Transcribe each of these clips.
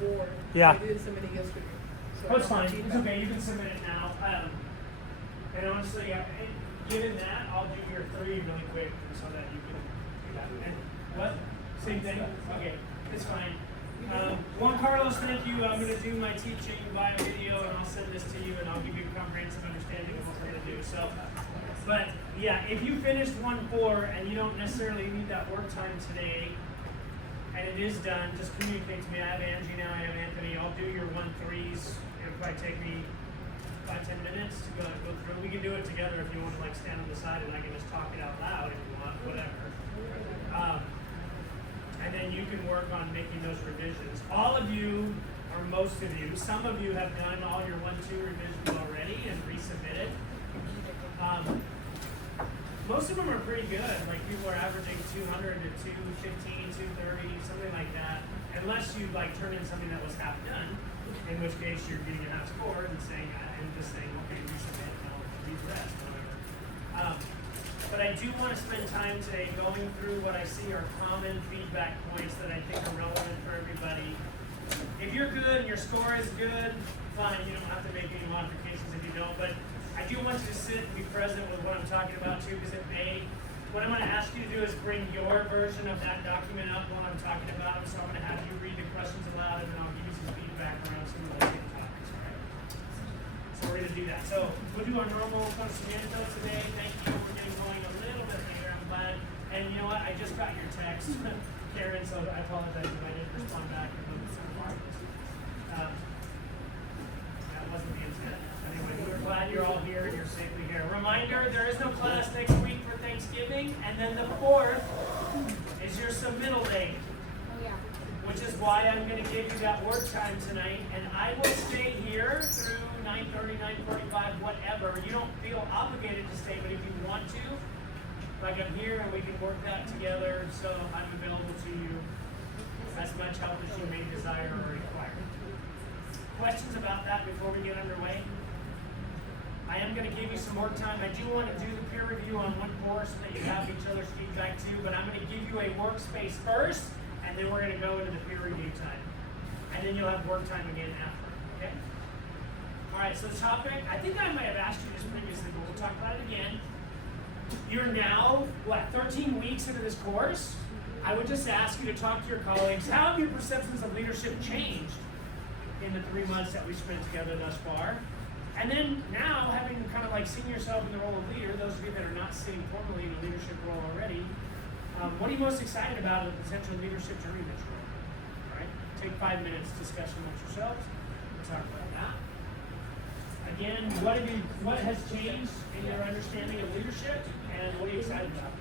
before. Yeah. I didn't submit it yesterday. So Oh, it's I don't fine. have It's okay. You can submit it now. And honestly, given that, I'll do your 3 really quick so that you can do that. And what? Same thing? Okay. It's fine. Juan Carlos, thank you. I'm going to do my teaching via video, and I'll send this to you, and I'll give you a comprehensive understanding of what we're going to do. So, but yeah, if you finished 1-4 and you don't necessarily need that work time today, and it is done, just communicate to me. I have Angie now, I have Anthony. I'll do your 1-3s. It'll probably take me 5-10 minutes to go through. We can do it together if you want to like stand on the side and I can just talk it out loud if you want, whatever. And then you can work on making those revisions. All of you, or most of you, some of you have done all your 1-2 revisions already and resubmitted. Most of them are pretty good. Like people are averaging 200 to 215, 230, something like that. Unless you like turn in something that was half done, in which case you're getting a half score and just saying, okay, resubmit, and I'll read the rest, whatever. But I do want to spend time today going through what I see are common feedback points that I think are relevant for everybody. If you're good and your score is good, fine, you don't have to make any modifications if you don't, but I do want you to sit and be present with what I'm talking about too, because what I'm going to ask you to do is bring your version of that document up while I'm talking about it, so I'm going to have you read the questions aloud, and then I'll give you some feedback around some of the topics, all right? So we're going to do that. So we'll do our normal conocimiento today. Thank you. We're getting going a little bit later. I'm glad. And you know what? I just got your text, Karen, so I apologize if I didn't respond back. That wasn't the intent. Anyway, we're glad you're all here and you're safely here. Reminder, there is no class next week for Thanksgiving, and then the 4th is your submittal date. Which is why I'm going to give you that work time tonight, and I will stay here through 9:30, 9:45, whatever. You don't feel obligated to stay, but if you want to, like I'm here and we can work that together, so I'm available to you as much help as you may desire or require. Questions about that before we get underway? I am going to give you some more time. I do want to do the peer review on 1-4 so that you have each other's feedback too, but I'm going to give you a workspace first, and then we're going to go into the peer review time. And then you'll have work time again after, okay? All right, so the topic, I think I might have asked you this previously, but we'll talk about it again. You're now, 13 weeks into this course? I would just ask you to talk to your colleagues. How have your perceptions of leadership changed in the 3 months that we spent together thus far? And then now, having kind of like seen yourself in the role of leader, those of you that are not sitting formally in a leadership role already, what are you most excited about in the potential leadership journey that you're on? All right, take 5 minutes discussion amongst yourselves. We'll talk about that. Again, what has changed in your understanding of leadership, and what are you excited about?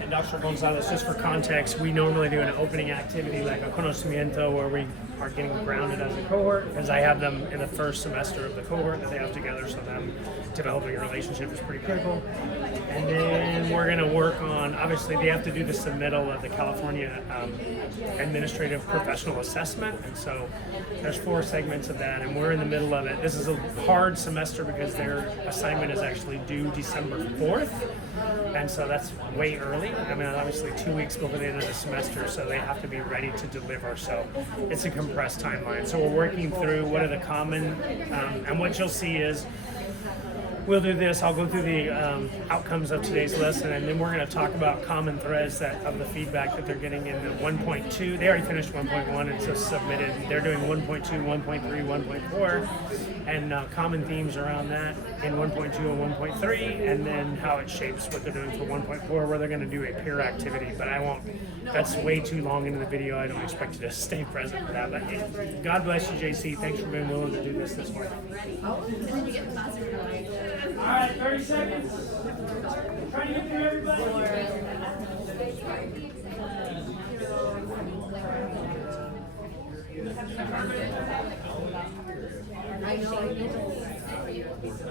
And Dr. Gonzalez, just for context, we normally do an opening activity like a conocimiento where we are getting grounded as a cohort, because I have them in the first semester of the cohort that they have together, so them developing a relationship is pretty critical. And then we're going to work on, obviously they have to do the submittal of the California Administrative Professional Assessment, and so there's 4 segments of that, and we're in the middle of it. This is a hard semester because their assignment is actually due December 4th, and so that's way early. I mean, obviously 2 weeks before the end of the semester, so they have to be ready to deliver. So it's a compressed timeline. So we're working through what are the common, and what you'll see is we'll do this. I'll go through the outcomes of today's lesson, and then we're going to talk about common threads of the feedback that they're getting in the 1.2. They already finished 1.1 and just submitted. They're doing 1.2, 1.3, 1.4, and common themes around that in 1.2 and 1.3, and then how it shapes what they're doing for 1.4, where they're going to do a peer activity. But I won't. That's way too long into the video. I don't expect you to stay present for that. But God bless you, JC. Thanks for being willing to do this morning. All right, 30 seconds. Trying to get through everybody.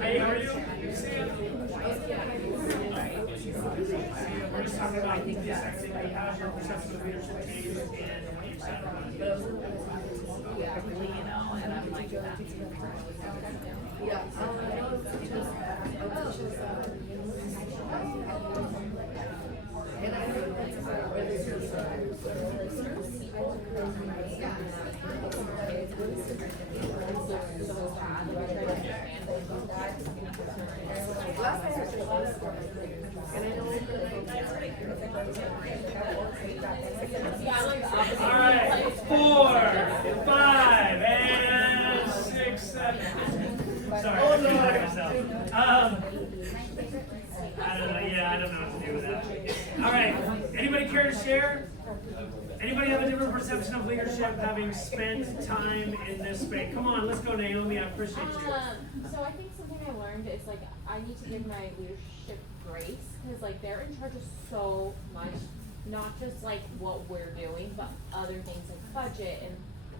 Hey, how are you? We're just talking about this activity. How's your perception of leadership changed, and what are you excited about? And I'm like, I do that. Yeah. And I think that's where this is. Last night I was and I know All right, 4, 5, and 6, 7. Sorry, I couldn't hear myself. I don't know. Yeah, I don't know what to do with that. All right, anybody care to share? Anybody have a different perception of leadership having spent time in this space? Come on, let's go, Naomi. I appreciate you. So I think something I learned is like I need to give my leadership grace because like they're in charge of so much, not just like what we're doing, but other things like budget. And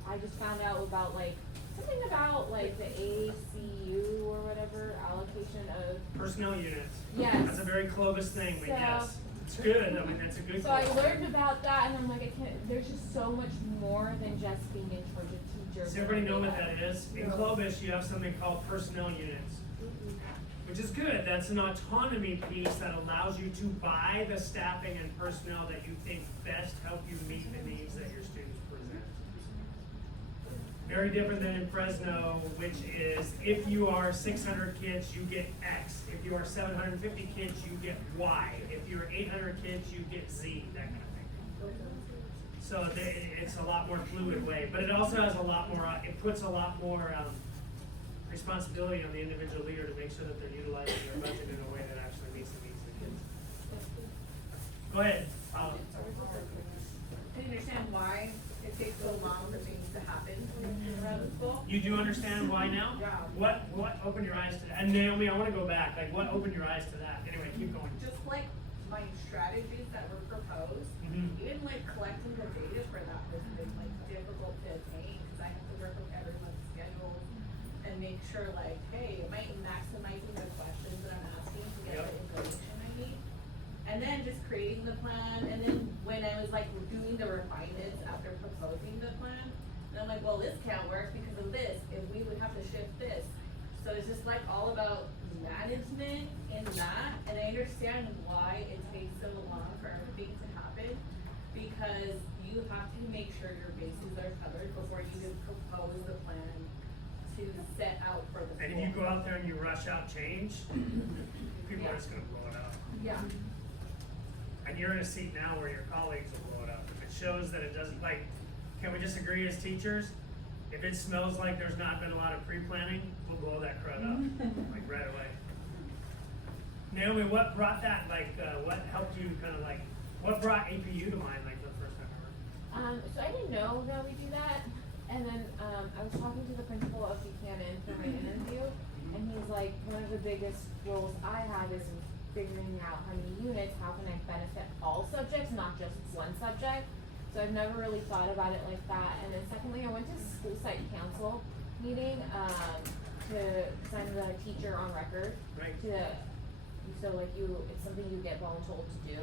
I just found out about like something about like the ACU or whatever allocation of Personnel units. Yes. That's a very Clovis thing, but So- yes. It's good. I mean, that's a good So I call. learned about that, and I'm like, there's just so much more than just being in charge of teachers. Does everybody know what that is? In Clovis, you have something called personnel units, which is good. That's an autonomy piece that allows you to buy the staffing and personnel that you think best help you meet the needs that your students present. Very different than in Fresno, which is if you are 600 kids, you get X. If you are 750 kids, you get Y. If you're 800 kids, you get Z, that kind of thing. So it's a lot more fluid way, but it also has a lot more, it puts a lot more responsibility on the individual leader to make sure that they're utilizing their budget in a way that actually meets the needs of the kids. Go ahead. I understand why it takes so long for things to happen around the school. You do understand why now? Yeah. What opened your eyes to that? And Naomi, I want to go back. Like, what opened your eyes to that? Anyway, keep going. Just like my strategies that were proposed, even like collecting the data for that has been like difficult to attain because I have to work with everyone's schedules and make sure like, hey, am I maximizing the questions that I'm asking to get the information I need? And then just creating the plan, and then when I was like doing the refinements after proposing the plan, and I'm like, well, this can't work because of this, and we would have to shift this. So it's just like all about management in that, and I understand why it takes so long for everything to happen, because you have to make sure your bases are covered before you can propose the plan to set out for the school. And if you go out there and you rush out change, people are just going to blow it up. Yeah. And you're in a seat now where your colleagues will blow it up. If it shows that it doesn't, like, can we just agree as teachers? If it smells like there's not been a lot of pre-planning, we'll blow that crud up, like right away. Naomi, what brought that, like, what helped you kind of like, what brought APU to mind, like, the first time ever? So I didn't know that we do that, and then I was talking to the principal of Buchanan for my interview, and he's like, one of the biggest roles I have is figuring out how many units, how can I benefit all subjects, not just one subject. So I've never really thought about it like that. And then secondly, I went to school site council meeting to sign the teacher on record. Right. So like it's something you get voluntold to do.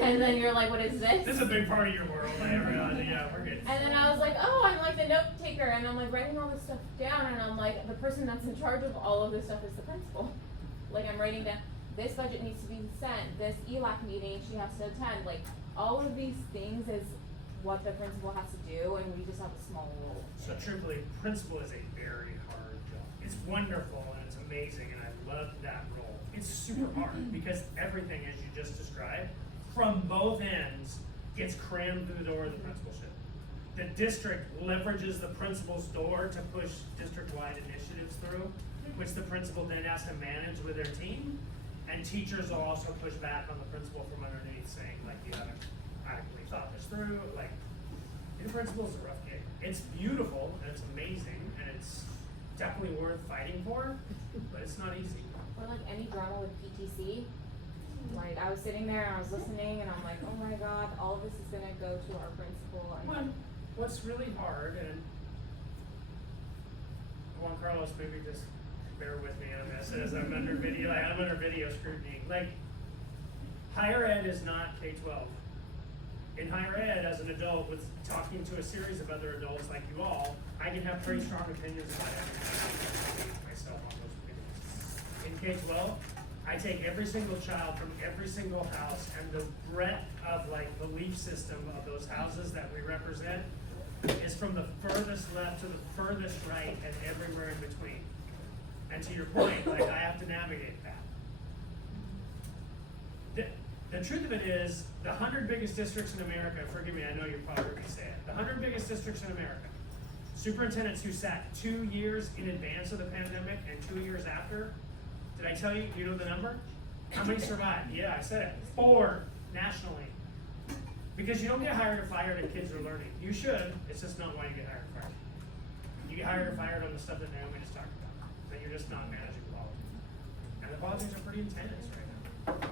And then you're like, what is this? This is a big part of your world, yeah, we're good. And then I was like, oh, I'm like the note taker, and I'm like writing all this stuff down, and I'm like, the person that's in charge of all of this stuff is the principal. Like I'm writing down, this budget needs to be sent, this ELAC meeting she has to attend, like all of these things is what the principal has to do, and we just have a small role. So truthfully, principal is a very hard job. It's wonderful and it's amazing, and I love that role. It's super hard because everything, as you just described, from both ends, gets crammed through the door of the principalship. The district leverages the principal's door to push district-wide initiatives through, which the principal then has to manage with their team. And teachers will also push back on the principal from underneath, saying, like, you haven't adequately thought this through. Like, being a principal is a rough gig. It's beautiful, and it's amazing, and it's definitely worth fighting for, but it's not easy. Or like any drama with PTC, like I was sitting there and I was listening, and I'm like, oh my god, all of this is gonna go to our principal. And What's really hard, and Juan Carlos, maybe just bear with me on this, as I'm under video scrutiny. Like, higher ed is not K-12. in higher ed, as an adult, with talking to a series of other adults like you all, I can have pretty strong opinions about everything myself on those opinions. In K-12, I take every single child from every single house, and the breadth of like belief system of those houses that we represent is from the furthest left to the furthest right and everywhere in between. And to your point, like I have to navigate that. The truth of it is, the 100 biggest districts in America, forgive me, I know you're probably going to say it, the 100 biggest districts in America, superintendents who sat 2 years in advance of the pandemic and 2 years after, did I tell you, you know the number? How many survived? Yeah, I said it. 4 nationally. Because you don't get hired or fired if kids are learning. You should, it's just not why you get hired or fired. You get hired or fired on the stuff that Naomi just talked about, that you're just not managing politics. And the politics are pretty intense right now.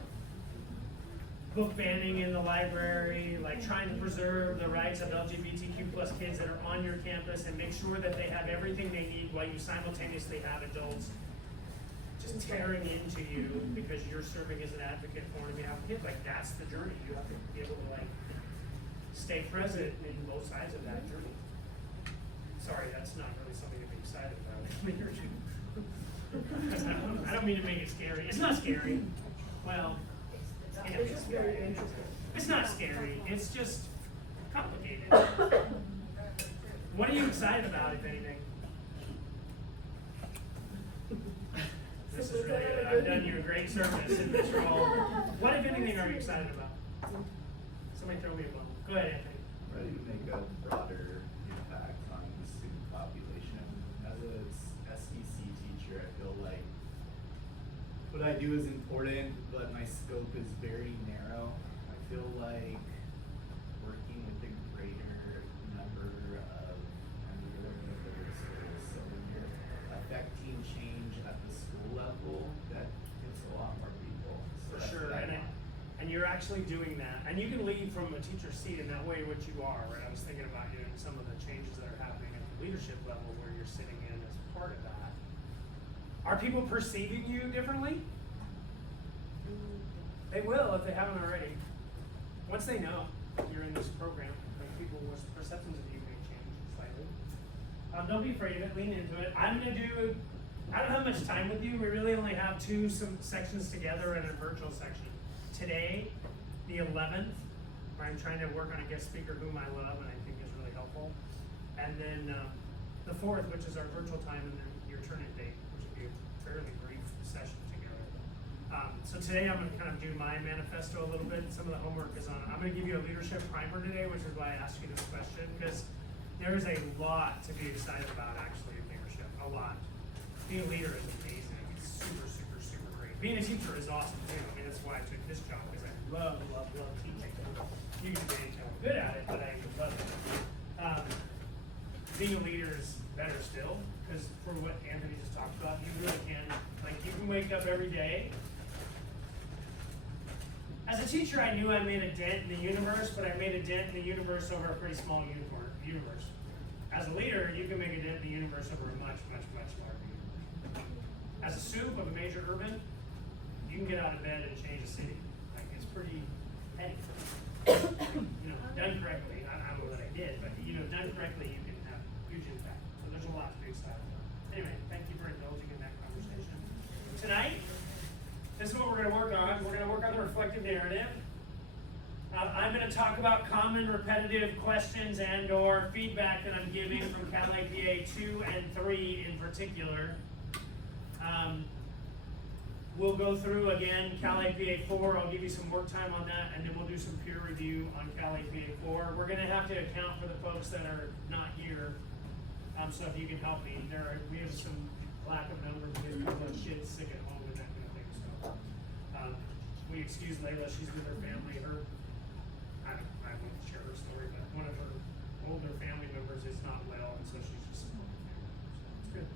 Book banning in the library, like trying to preserve the rights of LGBTQ plus kids that are on your campus and make sure that they have everything they need while you simultaneously have adults just tearing into you because you're serving as an advocate for them. Like that's the journey. You have to be able to like stay present in both sides of that journey. Sorry, that's not really something to be excited about. I don't mean to make it scary. It's not scary. Well, It's just very interesting. it's not scary. It's just complicated. What are you excited about, if anything? This is really good. I've done you a great service in this role. What, if anything, are you excited about? Somebody throw me a bone. Go ahead, Anthony. Ready to make a broader impact on the student population. As a SEC teacher, I feel like what I do is important, but my scope is very narrow. I feel like working with a greater number of diverse schools. So when you're affecting change at the school level, that gets a lot more people. So For that's sure, what I want. and you're actually doing that. And you can lead from a teacher's seat in that way, what you are, right? I was thinking about you and some of the changes that are happening at the leadership level where you're sitting in as part of that. Are people perceiving you differently? They will if they haven't already. Once they know you're in this program, like people's perceptions of you may change slightly. Don't be afraid of it, lean into it. I don't have much time with you. We really only have some sections together and a virtual section. Today, the 11th, where I'm trying to work on a guest speaker whom I love and I think is really helpful. And then the 4th, which is our virtual time, and then your turn-in date, which would be a fairly brief session together. So today I'm going to kind of do my manifesto a little bit. Some of the homework is on. I'm going to give you a leadership primer today, which is why I asked you this question, because there is a lot to be excited about actually in leadership. A lot. Being a leader is amazing. It's super, super, super great. Being a teacher is awesome too. I mean, that's why I took this job, because I love teaching. You can say I'm good at it, but I love it. Being a leader is better still, because for what Anthony just talked about, you really can, like, you can wake up every day. As a teacher, I knew I made a dent in the universe, but I made a dent in the universe over a pretty small universe. As a leader, you can make a dent in the universe over a much, much, much larger universe. As a soup of a major urban, you can get out of bed and change a city. Like, it's pretty petty. Done correctly. I don't know what I did, but done correctly, you can have huge impact. So there's a lot to be excited about. Anyway, thank you for indulging in that conversation. Tonight, this is what we're going to work on. We're going to work on the reflective narrative. I'm going to talk about common repetitive questions and or feedback that I'm giving from Cal APA 2 and 3 in particular. We'll go through again Cal APA 4. I'll give you some work time on that, and then we'll do some peer review on Cal APA 4. We're going to have to account for the folks that are not here. So if you can help me, we have some lack of numbers. We have a couple of kids sick at home and that kind of thing. So we excuse Layla. She's with her family. I won't share her story, but one of her older family members is not well, and so she's just supporting her family. So it's good.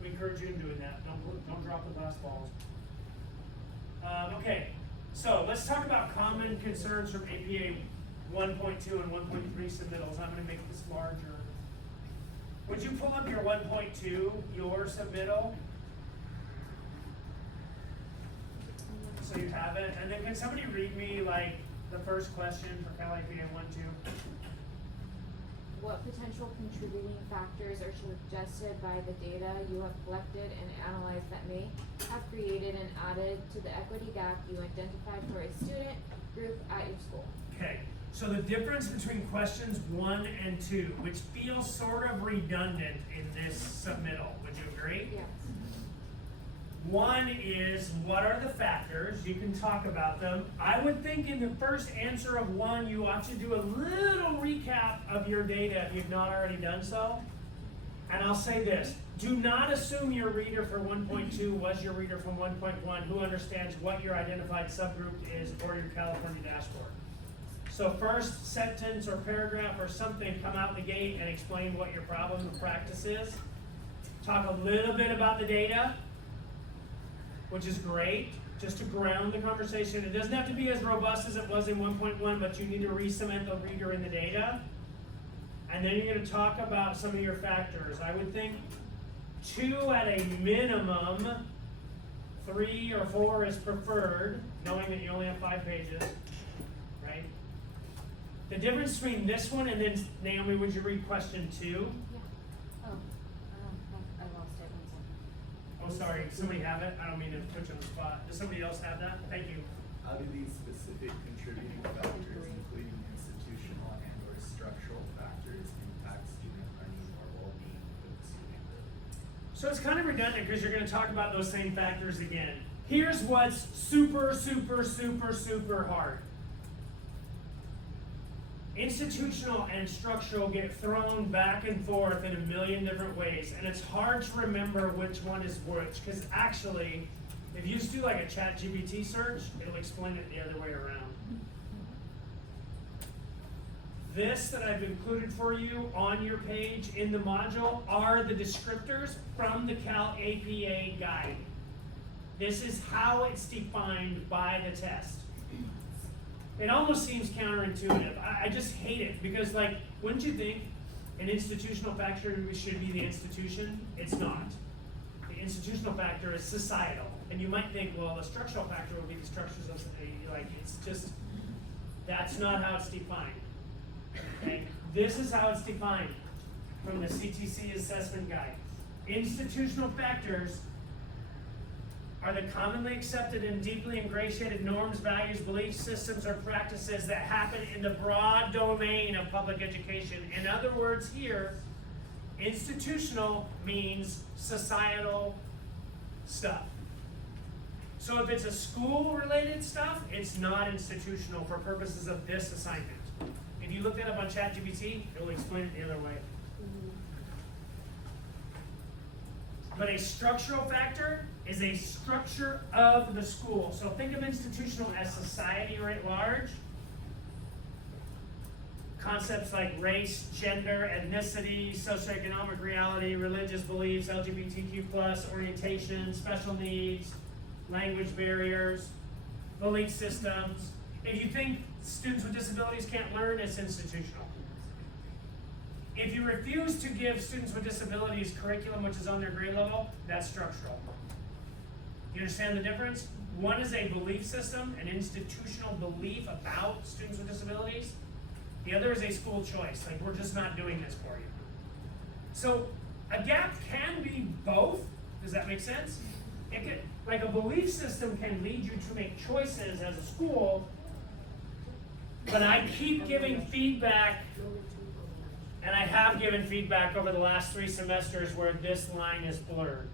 We encourage you in doing that. Don't drop the glass balls. Okay, so let's talk about common concerns from APA 1.2 and 1.3 submittals. I'm going to make this larger. Would you pull up your 1.2, your submittal? So you have it, and then can somebody read me like the first question for Cal APA 1-2. What potential contributing factors are suggested by the data you have collected and analyzed that may have created and added to the equity gap you identified for a student group at your school? Okay, so the difference between questions 1 and 2, which feels sort of redundant in this submittal, would you agree? Yes. 1 is, what are the factors? You can talk about them. I would think in the first answer of 1, you ought to do a little recap of your data if you've not already done so. And I'll say this, do not assume your reader for 1.2 was your reader from 1.1 who understands what your identified subgroup is or your California dashboard. So first sentence or paragraph or something, come out the gate and explain what your problem of practice is. Talk a little bit about the data, which is great, just to ground the conversation. It doesn't have to be as robust as it was in 1.1, but you need to re-cement the reader in the data. And then you're gonna talk about some of your factors. I would think 2 at a minimum, 3 or 4 is preferred, knowing that you only have 5 pages, right? The difference between this one and then, Naomi, would you read question 2? Yeah. Oh, I lost it. 1 second. Oh, sorry, somebody have it? I don't mean to put you on the spot. Does somebody else have that? Thank you. How do these specific contributing factors, including institutional and or structural factors, impact student learning or well-being for the student? So it's kind of redundant because you're going to talk about those same factors again. Here's what's super, super, super, super hard. Institutional and structural get thrown back and forth in a million different ways, and it's hard to remember which one is which, because actually, if you just do like a ChatGPT search, it'll explain it the other way around. This that I've included for you on your page in the module are the descriptors from the Cal APA guide. This is how it's defined by the test. It almost seems counterintuitive. I just hate it because, like, wouldn't you think an institutional factor should be the institution? It's not. The institutional factor is societal. And you might think, well, the structural factor would be the structures of society. Like, it's just, that's not how it's defined. Okay? This is how it's defined from the CTC assessment guide. Institutional factors are the commonly accepted and deeply ingratiated norms, values, beliefs, systems, or practices that happen in the broad domain of public education. In other words, here, institutional means societal stuff. So if it's a school-related stuff, it's not institutional for purposes of this assignment. If you look that up on ChatGPT, it will explain it the other way. But a structural factor is a structure of the school. So think of institutional as society writ large. Concepts like race, gender, ethnicity, socioeconomic reality, religious beliefs, LGBTQ+, orientation, special needs, language barriers, belief systems. If you think students with disabilities can't learn, it's institutional. If you refuse to give students with disabilities curriculum which is on their grade level, that's structural. You understand the difference? One is a belief system, an institutional belief about students with disabilities. The other is a school choice, like we're just not doing this for you. So a gap can be both. Does that make sense? It can, like a belief system can lead you to make choices as a school, but I keep giving feedback, and I have given feedback over the last 3 semesters where this line is blurred.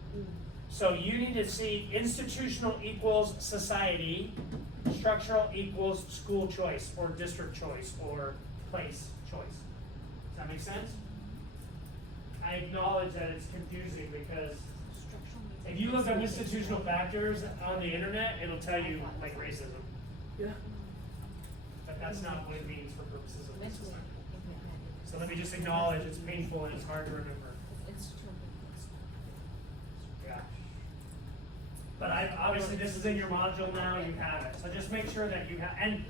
So you need to see institutional equals society, structural equals school choice or district choice or place choice. Does that make sense? I acknowledge that it's confusing because if you look up institutional factors on the internet, it'll tell you like racism. Yeah. But that's not what it means for purposes of this assignment. So let me just acknowledge it's painful and it's hard to remember. Yeah. But obviously this is in your module now, you have it. So just make sure that you have, and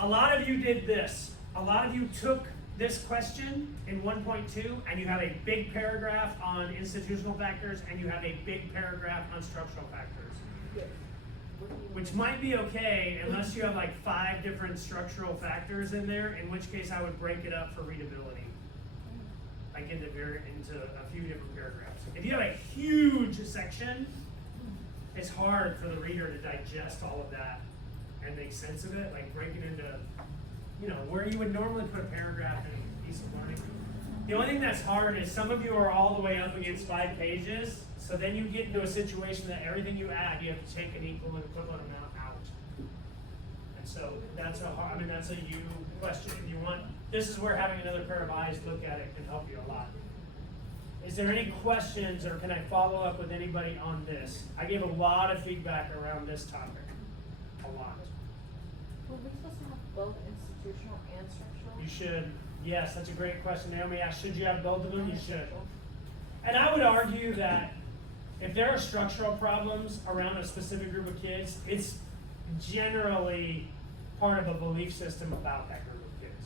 a lot of you did this. A lot of you took this question in 1.2 and you have a big paragraph on institutional factors and you have a big paragraph on structural factors. Yeah. which might be okay unless you have like 5 different structural factors in there, in which case I would break it up for readability. Like into a few different paragraphs. If you have a huge section, it's hard for the reader to digest all of that and make sense of it, like break it into, where you would normally put a paragraph in a piece of learning. The only thing that's hard is some of you are all the way up against 5 pages, so then you get into a situation that everything you add, you have to take an equal and equivalent amount out. And so that's a you question. If you want, this is where having another pair of eyes look at it can help you a lot. Is there any questions, or can I follow up with anybody on this? I gave a lot of feedback around this topic. A lot. Were we supposed to have both institutional and structural? You should. Yes, that's a great question. Naomi asked, should you have both of them? You should. And I would argue that if there are structural problems around a specific group of kids, it's generally part of a belief system about that group of kids.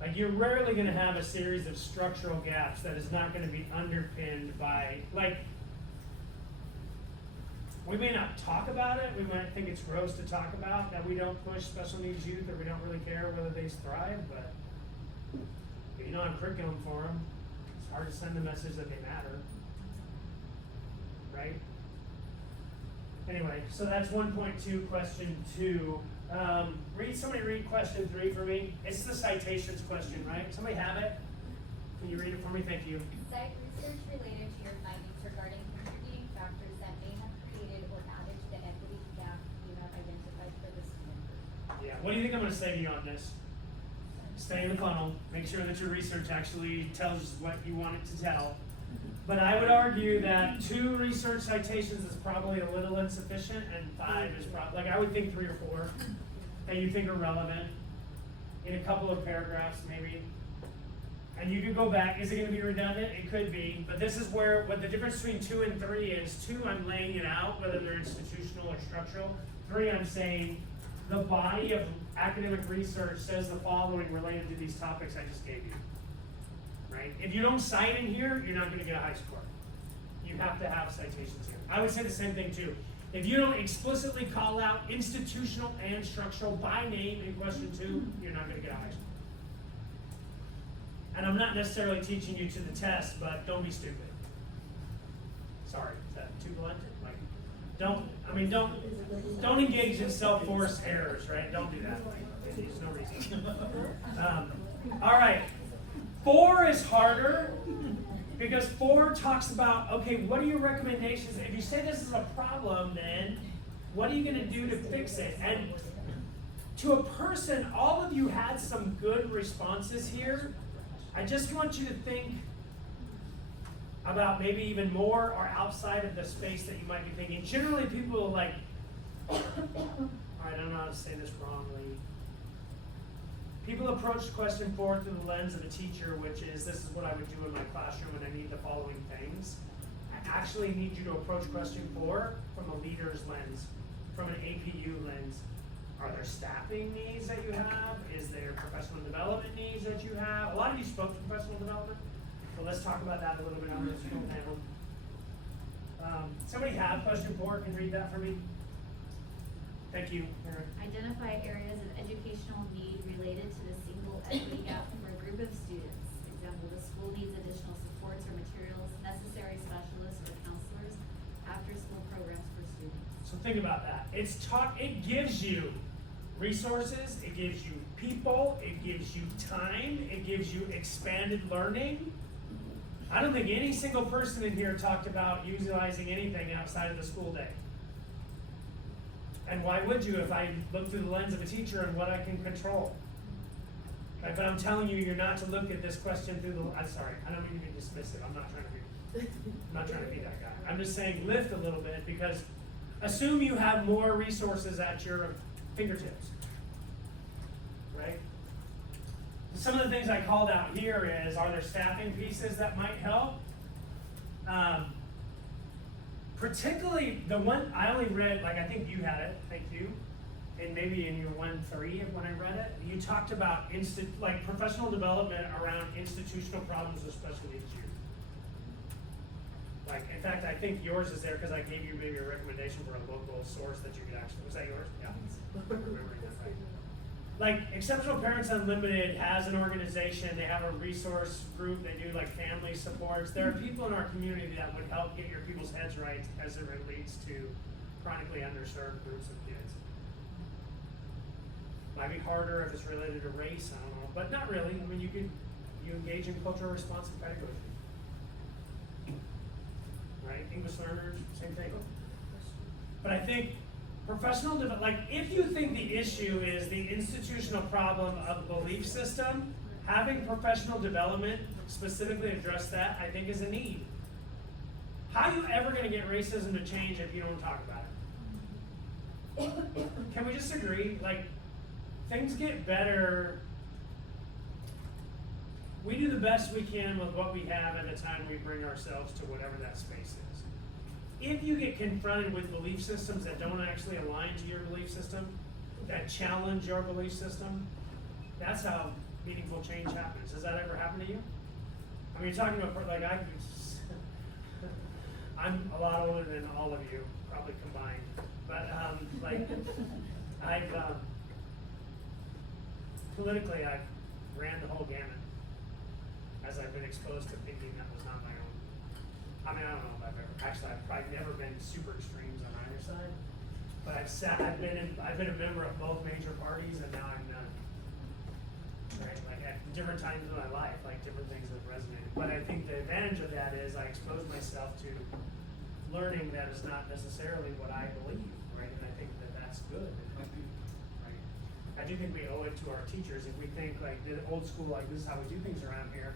Like, you're rarely going to have a series of structural gaps that is not going to be underpinned by, like, we may not talk about it, we might think it's gross to talk about that we don't push special needs youth, or we don't really care whether they thrive, but if you don't have curriculum for them, it's hard to send the message that they matter, right? Anyway, so that's 1.2, question 2. Somebody read question 3 for me. It's the citations question, right? Somebody have it? Can you read it for me? Thank you. Cite research related to your findings regarding contributing factors that may have created or added to the equity gap you have identified for this student group. Yeah, what do you think I'm going to say to you on this? Stay in the funnel. Make sure that your research actually tells what you want it to tell. But I would argue that 2 research citations is probably a little insufficient, and 5 is probably, like, I would think 3 or 4 that you think are relevant in a couple of paragraphs maybe. And you could go back. Is it going to be redundant? It could be. But this is where, what the difference between 2 and 3 is. 2, I'm laying it out, whether they're institutional or structural. 3, I'm saying the body of academic research says the following related to these topics I just gave you. Right? If you don't cite in here, you're not going to get a high score. You have to have citations here. I would say the same thing too. If you don't explicitly call out institutional and structural by name in question 2, you're not going to get a high score. And I'm not necessarily teaching you to the test, but don't be stupid. Sorry, is that too blunt? Like, don't engage in self-forced errors, right? Don't do that. There's no reason. All right. 4 is harder because 4 talks about, okay, what are your recommendations? If you say this is a problem, then what are you going to do to fix it? And to a person, all of you had some good responses here. I just want you to think about maybe even more or outside of the space that you might be thinking. Generally, people are like, all right, I don't know how to say this wrongly. People approach question 4 through the lens of a teacher, which is, this is what I would do in my classroom and I need the following things. I actually need you to approach question 4 from a leader's lens, from an APU lens. Are there staffing needs that you have? Is there professional development needs that you have? A lot of you spoke to professional development, so let's talk about that a little bit on this panel. Somebody have question 4, can read that for me? Thank you, Aaron. Identify areas of educational need related to the single equity gap for a group of students. Example, the school needs additional supports or materials, necessary specialists or counselors, after-school programs for students. So think about that. It gives you resources, it gives you people, it gives you time, it gives you expanded learning. I don't think any single person in here talked about utilizing anything outside of the school day. And why would you if I look through the lens of a teacher and what I can control? Right, but I'm telling you, you're not to look at this question through the, I'm sorry, I don't mean to be dismissive, I'm not trying to be that guy. I'm just saying lift a little bit, because assume you have more resources at your fingertips, right? Some of the things I called out here is, are there staffing pieces that might help? Particularly the one I only read, like I think you had it, thank you, and maybe in your 1.3 when I read it, you talked about professional development around institutional problems with special needs youth. Like, in fact, I think yours is there because I gave you maybe a recommendation for a local source that you could actually, was that yours? Yeah. I'm remembering that right. Like, Exceptional Parents Unlimited has an organization, they have a resource group, they do like family supports. There are people in our community that would help get your people's heads right as it relates to chronically underserved groups of kids. Might be harder if it's related to race, I don't know, but not really. I mean, you engage in cultural responsive pedagogy. Right? English learners, same thing. But I think professional development, like if you think the issue is the institutional problem of belief system, having professional development specifically address that, I think is a need. How are you ever going to get racism to change if you don't talk about it? Can we just agree? Like, things get better. We do the best we can with what we have at the time we bring ourselves to whatever that space is. If you get confronted with belief systems that don't actually align to your belief system, that challenge your belief system, that's how meaningful change happens. Does that ever happen to you? I mean, you're talking about, like, I'm a lot older than all of you, probably combined. But, politically, I've ran the whole gamut as I've been exposed to thinking that was not my own. I mean, I don't know if I've probably never been super extremes on either side, but I've been a member of both major parties, and now I'm none. Right? Like at different times in my life, like different things have resonated. But I think the advantage of that is I expose myself to learning that is not necessarily what I believe, right? And I think that that's good. Right? I do think we owe it to our teachers if we think like the old school, like this is how we do things around here.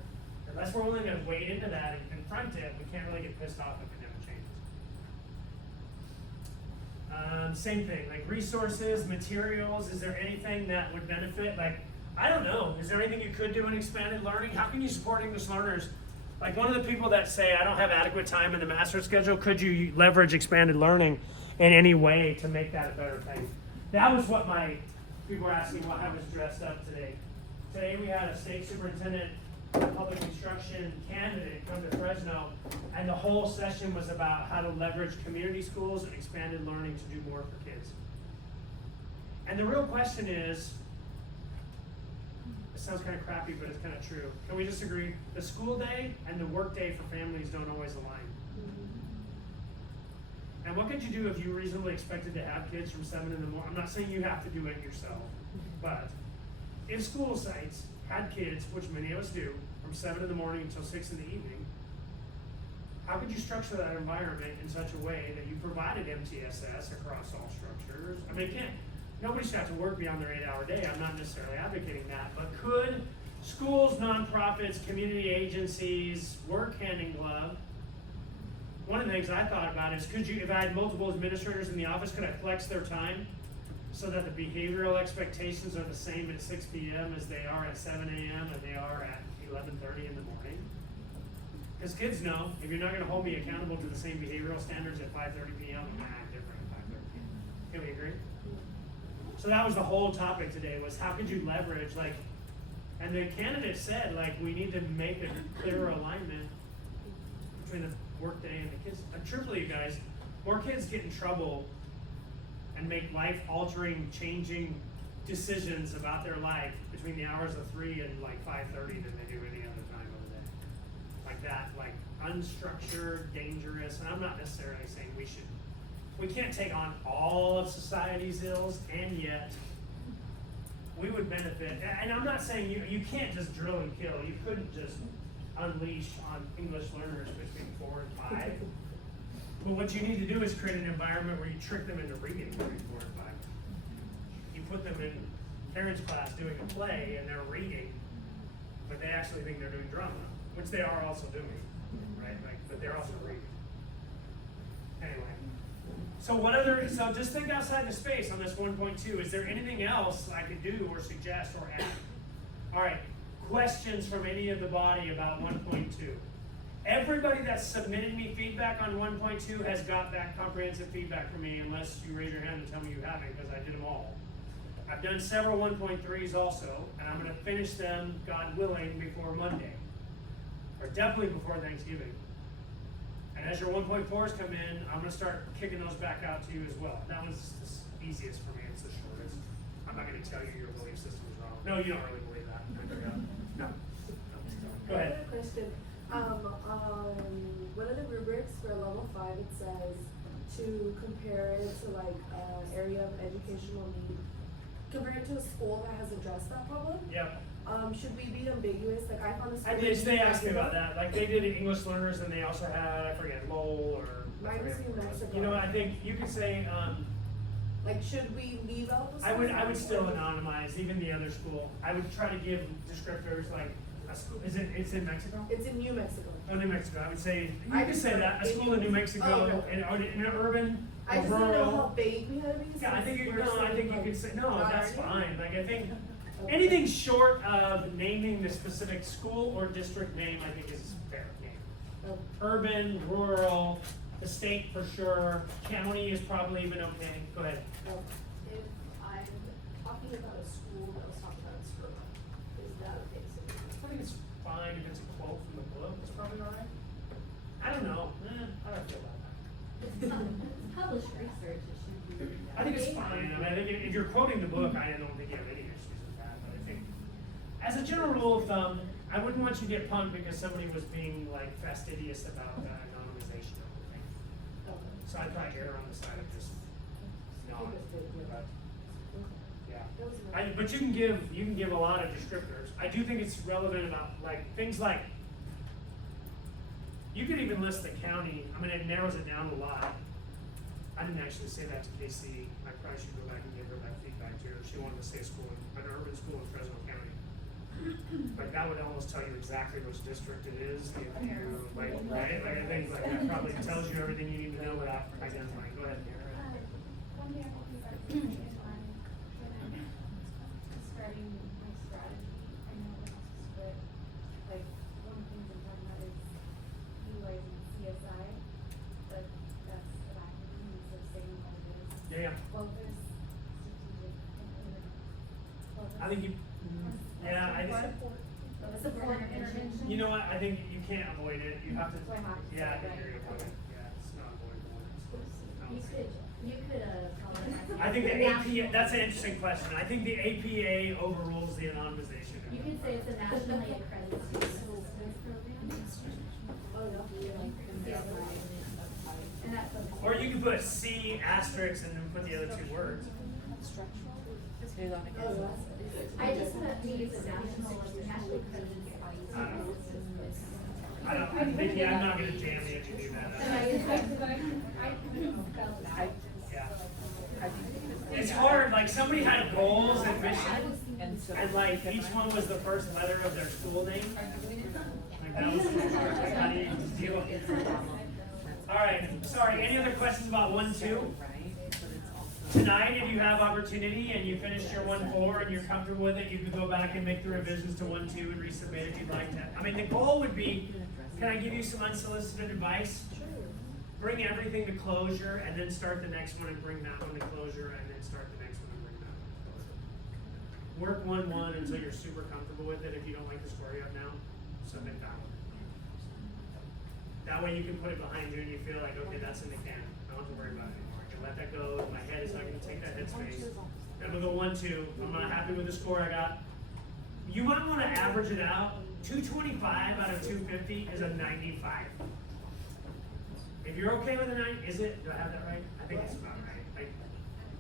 Unless we're willing to wade into that and confront it, we can't really get pissed off if it never changes. Same thing, like resources, materials, is there anything that would benefit? Like, I don't know, is there anything you could do in expanded learning? How can you support English learners? Like one of the people that say, I don't have adequate time in the master's schedule, could you leverage expanded learning in any way to make that a better thing? That was what people were asking why I was dressed up today. Today we had a state superintendent public instruction candidate come to Fresno, and the whole session was about how to leverage community schools and expanded learning to do more for kids. And the real question is, it sounds kind of crappy, but it's kind of true. Can we just agree? The school day and the work day for families don't always align. And what could you do if you reasonably expected to have kids from 7 in the morning? I'm not saying you have to do it yourself, but if school sites had kids, which many of us do, from 7 in the morning until 6 in the evening, how could you structure that environment in such a way that you provided MTSS across all structures? I mean, nobody should have to work beyond their 8-hour day. I'm not necessarily advocating that, but could schools, nonprofits, community agencies work hand in glove? One of the things I thought about is, if I had multiple administrators in the office, could I flex their time so that the behavioral expectations are the same at 6 p.m. as they are at 7 a.m. and they are at 11:30 in the morning? Because kids know, if you're not going to hold me accountable to the same behavioral standards at 5:30 p.m., I'm going to act different at 5:30 p.m. Can we agree? So that was the whole topic today, was how could you leverage, like, and the candidate said, like, we need to make a clearer alignment between the workday and the kids. And truthfully, you guys, more kids get in trouble and make life-altering, changing decisions about their life between the hours of 3 and like 5:30 than they do any other time of the day. Like that, like unstructured, dangerous, and I'm not necessarily saying we can't take on all of society's ills, and yet we would benefit. And I'm not saying you can't just drill and kill. You couldn't just unleash on English learners between 4 and 5. But what you need to do is create an environment where you trick them into reading between 4 and 5. You put them in parents' class doing a play and they're reading, but they actually think they're doing drama, which they are also doing, right? Like, but they're also reading. Anyway, so just think outside the space on this 1.2. Is there anything else I could do or suggest or add? All right, questions from any of the body about 1.2? Everybody that's submitted me feedback on 1.2 has got that comprehensive feedback from me, unless you raise your hand and tell me you haven't, because I did them all. I've done several 1.3s also, and I'm going to finish them, God willing, before Monday, or definitely before Thanksgiving. And as your 1.4s come in, I'm gonna start kicking those back out to you as well. That was the easiest for me, it's the shortest. I'm not gonna tell you your belief system is wrong. No, you don't really believe that. No. Go ahead. I have a question. One of the rubrics for level 5, it says to compare it to like area of educational need. Compare it to a school that has addressed that problem. Yep. Should we be ambiguous? Like I found a school. They asked me about that. Like they did English learners, and they also had, I forget, Lowell or. I Mine was forget New what it was. Mexico. You know what? I think you could say. Like should we leave out the? I would still anonymize even the other school. I would try to give descriptors like a school. It's in Mexico? It's in New Mexico. Oh, New Mexico. I would say you I could just say heard that a in school in New New- Mexico oh, in an urban I or just didn't know how rural. vague we had to be. Yeah, I think you since know. I we're think you saying, could say no. not That's already? fine. Like I think Okay. anything short of naming the specific school or district name, I think is fair game. Oh, Urban, rural, the state for sure. County is probably even okay. Go ahead. oh. If I'm talking about a school that was talking about a school, is that okay? So I think it's fine if it's a quote from the book. It's probably all right. I don't know. I don't feel about that. It's published research, it should be. I think it's fine. I mean, I think if you're quoting the book, I don't think you have any issues with that. But I think, as a general rule of thumb, I wouldn't want you to get punked because somebody was being like fastidious about anonymization of the thing. Okay. So I'd probably err on the side of just not. But, yeah. But you can give a lot of descriptors. I do think it's relevant about like things like you could even list the county. I mean, it narrows it down a lot. I didn't actually say that to Casey. I probably should go back and give her that feedback too. She wanted to say an urban school in Fresno County. Like that would almost tell you exactly which district it is. If you like, right? Like I think like that probably tells you everything you need to know without identifying. Go ahead. One day I hope you guys can change my, when I'm describing my strategy, I know what else to split. Like, one of the things I'm talking about is utilizing CSI, but that's the acronym, instead of saying what it is. Yeah. Focus, strategic, and focus. I think you. Yeah, I think. Support intervention. You know what? I think you can't avoid it. You have to. So I have to Yeah, I say think that. you're avoiding. Yeah, it's not avoidable. You could call it as. I think the national- APA. That's an interesting question. I think the APA overrules the anonymization. You could say it's a nationally accredited student assistance program. Oh, no. And that's a. Or you could put C asterisk and then put the other two words. I just put we use a national, like nationally accredited body. I don't. Vicky, I'm not gonna jam you if you do that. Yeah. It's hard. Like somebody had goals and missions, and like each one was the first letter of their school name. Like that was like, how do you deal with it? All right. Sorry. Any other questions about 1-2? Tonight, if you have opportunity and you finished your 1-4 and you're comfortable with it, you can go back and make the revisions to 1-2 and resubmit if you'd like to. I mean, the goal would be, can I give you some unsolicited advice? Bring everything to closure and then start the next one and bring that one to closure and then start the next one and bring that one to closure. Work 1-1 until you're super comfortable with it. If you don't like the score you have now, submit that one. That way you can put it behind you and you feel like, okay, that's in the can. I don't have to worry about it anymore. I can let that go. My head is not going to take that headspace. And we'll go 1-2. I'm not happy with the score I got. You might want to average it out. 225 out of 250 is a 95. If you're okay with a 9, is it? Do I have that right? I think it's about right. Like,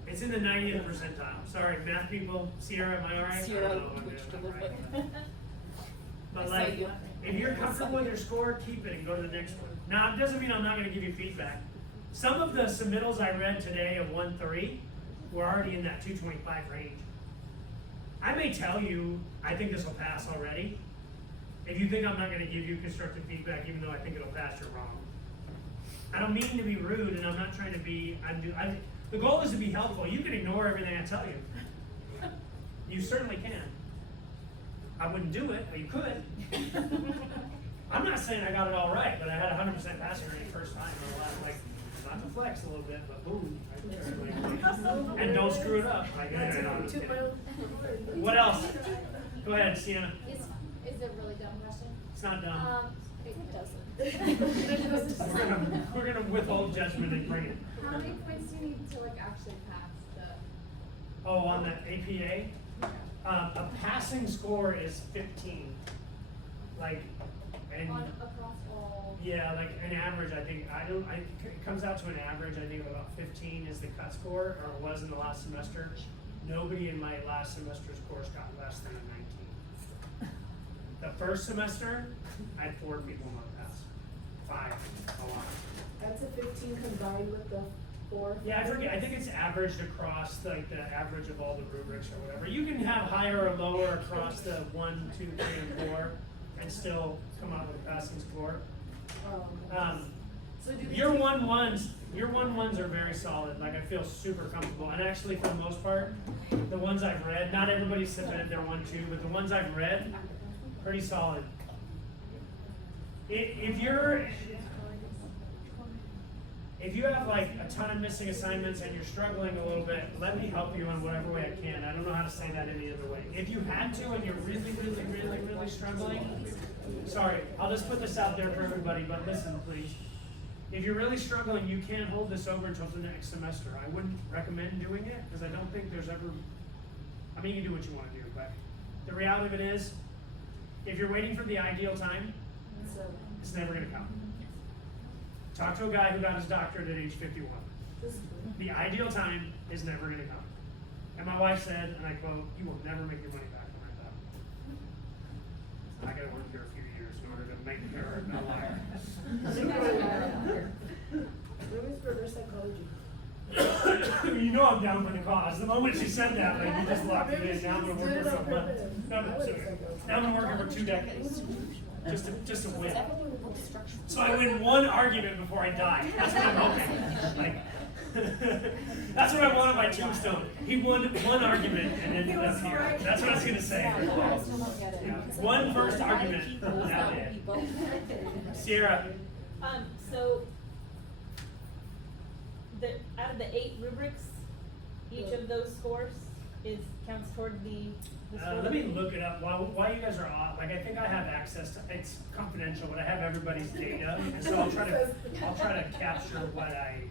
it's in the 90th percentile. Sorry, math people. Sierra, am I all right? Sierra I don't know what glitched a I'm little right. bit. But I saw like, you. if you're comfortable with your score, keep it and go to the next one. Now, it doesn't mean I'm not going to give you feedback. Some of the submittals I read today of 1-3 were already in that 225 range. I may tell you, I think this will pass already. If you think I'm not going to give you constructive feedback, even though I think it'll pass, you're wrong. I don't mean to be rude, and I'm not trying to be. The goal is to be helpful. You can ignore everything I tell you. You certainly can. I wouldn't do it, but you could. I'm not saying I got it all right, but I had 100% passing rate first time. Like, not to flex a little bit, but boom. And don't screw it up. Like, no, I'm just kidding. What else? Go ahead, Sienna. Is it a really dumb question? It's not dumb. It doesn't. We're gonna withhold judgment and bring it. How many points do you need to like actually pass the? Oh, on the APA? A passing score is 15. Like, and Across all. yeah, like an average, I think, it comes out to an average, I think of about 15 is the cut score, or it was in the last semester. Nobody in my last semester's course got less than a 19. The first semester, I had 4 people not pass. 5, a lot. That's a 15 combined with the 4. Yeah, I forget. I think it's averaged across like the average of all the rubrics or whatever. You can have higher or lower across the 1, 2, 3, and 4, and still come up with a passing score. So do they Your take- 1-1s are very solid. Like I feel super comfortable. And actually, for the most part, the ones I've read, not everybody submitted their 1-2, but the ones I've read, pretty solid. If you have like a ton of missing assignments and you're struggling a little bit, let me help you in whatever way I can. I don't know how to say that any other way. If you had to and you're really struggling, sorry, I'll just put this out there for everybody, but listen, please. If you're really struggling, you can't hold this over until the next semester. I wouldn't recommend doing it because I don't think there's ever, I mean, you can do what you want to do, but the reality of it is, if you're waiting for the ideal time, it's never going to come. Talk to a guy who got his doctorate at age 51. The ideal time is never going to come. And my wife said, and I quote, "You will never make your money back on that job." I got to work here a few years in order to make her not liar. Women's reverse psychology. You know I'm down for the cause. The moment she said that, like you just locked it in. Now I'm gonna work her for a month. Now I'm gonna work her for 2 decades. Just to win. So I win 1 argument before I die. That's what I'm hoping. Like, that's what I want on my tombstone. He won 1 argument and ended up here. That's what I was gonna say. I still don't get it. Yeah. 1 first argument. Now dead. Sierra. So, out of the 8 rubrics, each of those scores counts toward the score? Let me look it up while you guys are off. Like I think I have access to, it's confidential, but I have everybody's data, and so I'll try to capture what I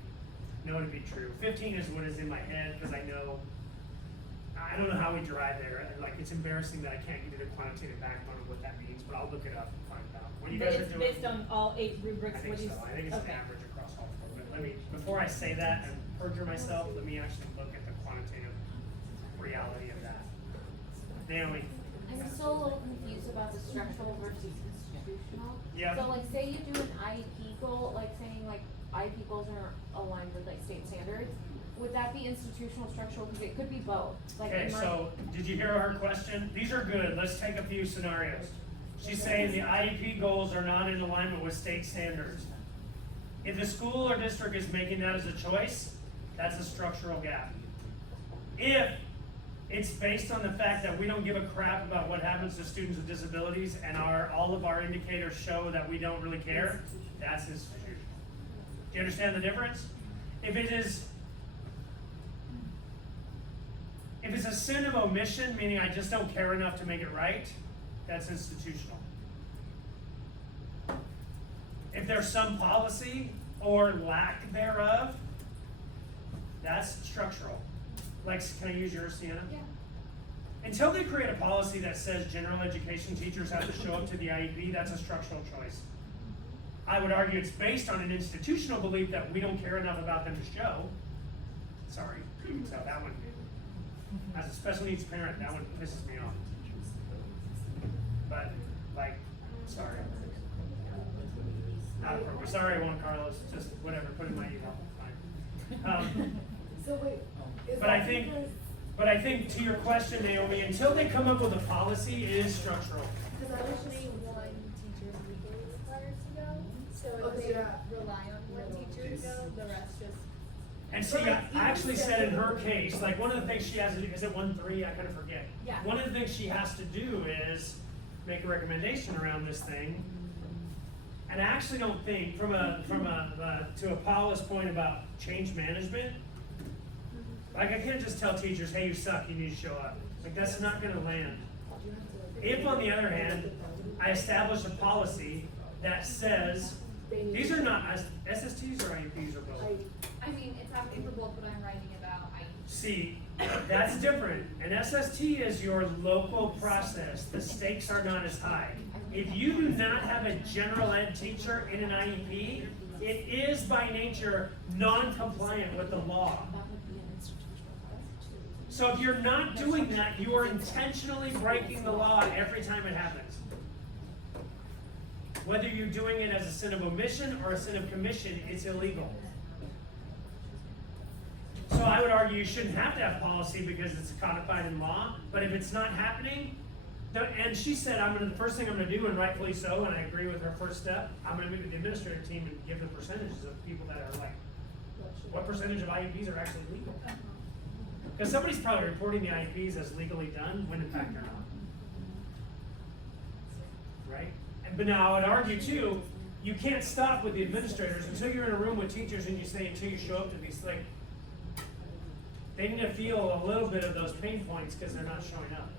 know to be true. 15 is what is in my head because I don't know how we derive there. Like it's embarrassing that I can't give you the quantitative backbone of what that means, but I'll look it up and find out. When you But guys it's are doing, based on all 8 rubrics? I think what do you so. I think it's okay. an average across all 4. But let me, before I say that and perjure myself, let me actually look at the quantitative reality of that. Naomi. I'm still a little confused about the structural versus institutional. Yeah. So like say you do an IEP goal, like saying like IEP goals are aligned with like state standards. Would that be institutional structural? Because it could be both. Like Okay, in my- so did you hear her question? These are good. Let's take a few scenarios. She's saying the IEP goals are not in alignment with state standards. If the school or district is making that as a choice, that's a structural gap. If it's based on the fact that we don't give a crap about what happens to students with disabilities and all of our indicators show that we don't really care, that's institutional. Do you understand the difference? If it's a sin of omission, meaning I just don't care enough to make it right, that's institutional. If there's some policy or lack thereof, that's structural. Like, can I use yours, Sienna? Yeah. Until they create a policy that says general education teachers have to show up to the IEP, that's a structural choice. I would argue it's based on an institutional belief that we don't care enough about them to show. Sorry, you can tell that one. As a special needs parent, that one pisses me off. But, like, sorry. Not appropriate. Sorry, Juan Carlos. Just whatever. Put in my email. Fine. So wait, is But that I think, because, but I think to your question, Naomi, until they come up with a policy, it is structural. Cause I was just one teacher is legally required to go, so if Okay, they yeah. rely on one teacher to go, the rest just. And see, I actually said in her case, like one of the things she has to do, is it 1-3? I kind of forget. Yeah. One of the things she has to do is make a recommendation around this thing. And I actually don't think, to Paula's point about change management, like I can't just tell teachers, hey, you suck, you need to show up. Like that's not gonna land. If on the other hand, I establish a policy that says, They need these to- are not SSTs or IEPs or both? I mean, it's happening for both, but I'm writing about See, that's different. An SST is your local process. The stakes are not as high. If you do not have a general ed teacher in an IEP, it is by nature non-compliant with the law. So if you're not doing that, you are intentionally breaking the law every time it happens. Whether you're doing it as a sin of omission or a sin of commission, it's illegal. So I would argue you shouldn't have to have policy because it's codified in law, but if it's not happening, and she said, the first thing I'm gonna do, and rightfully so, and I agree with her first step, I'm gonna meet with the administrative team and give the percentages of people that are like, what percentage of IEPs are actually legal? Because somebody's probably reporting the IEPs as legally done, when in fact they're not. Right? But now I would argue too, you can't stop with the administrators until you're in a room with teachers and you say, until you show up to these, like, they need to feel a little bit of those pain points because they're not showing up.